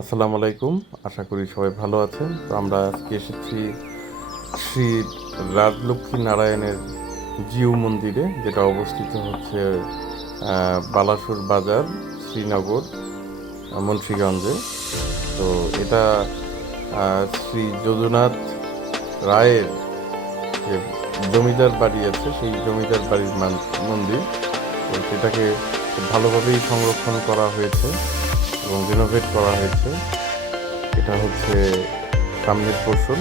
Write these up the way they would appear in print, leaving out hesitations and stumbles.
আসসালামু আলাইকুম। আশা করি সবাই ভালো আছেন। তো আমরা আজকে এসেছি শ্রী রাজলক্ষ্মী নারায়ণের জিউ মন্দিরে, যেটা অবস্থিত হচ্ছে বালাসুর বাজার, শ্রীনগর, মুন্সিগঞ্জে। তো এটা শ্রী যদুনাথ রায়ের যে জমিদার বাড়ি আছে, সেই জমিদার বাড়ির মন্দির। তো সেটাকে খুব ভালোভাবেই সংরক্ষণ করা হয়েছে এবং রিনোভেট করা হয়েছে। এটা হচ্ছে সামনের পোর্শন,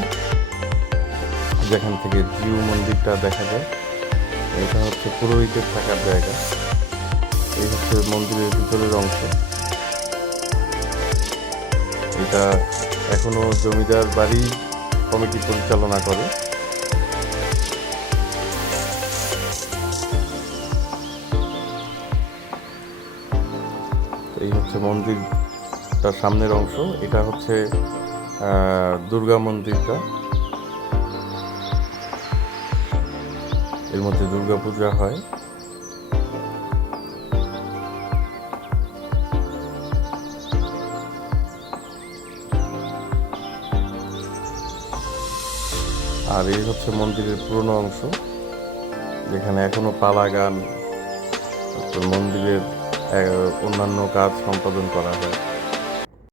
যেখান থেকে জিউ মন্দিরটা দেখা যায়। এটা হচ্ছে পুরোহিতের থাকার জায়গা। এই হচ্ছে মন্দিরের ভিতরের অংশ। এটা এখনো জমিদার বাড়ি কমিটি পরিচালনা করে। এই হচ্ছে মন্দিরটার সামনের অংশ। এটা হচ্ছে দুর্গা মন্দিরটা। এর মধ্যে দুর্গা পূজা হয়। আর এই হচ্ছে মন্দিরের পুরনো অংশ, যেখানে এখনো পালা গান, মন্দিরের অন্যান্য কাজ সম্পাদন করা হয়।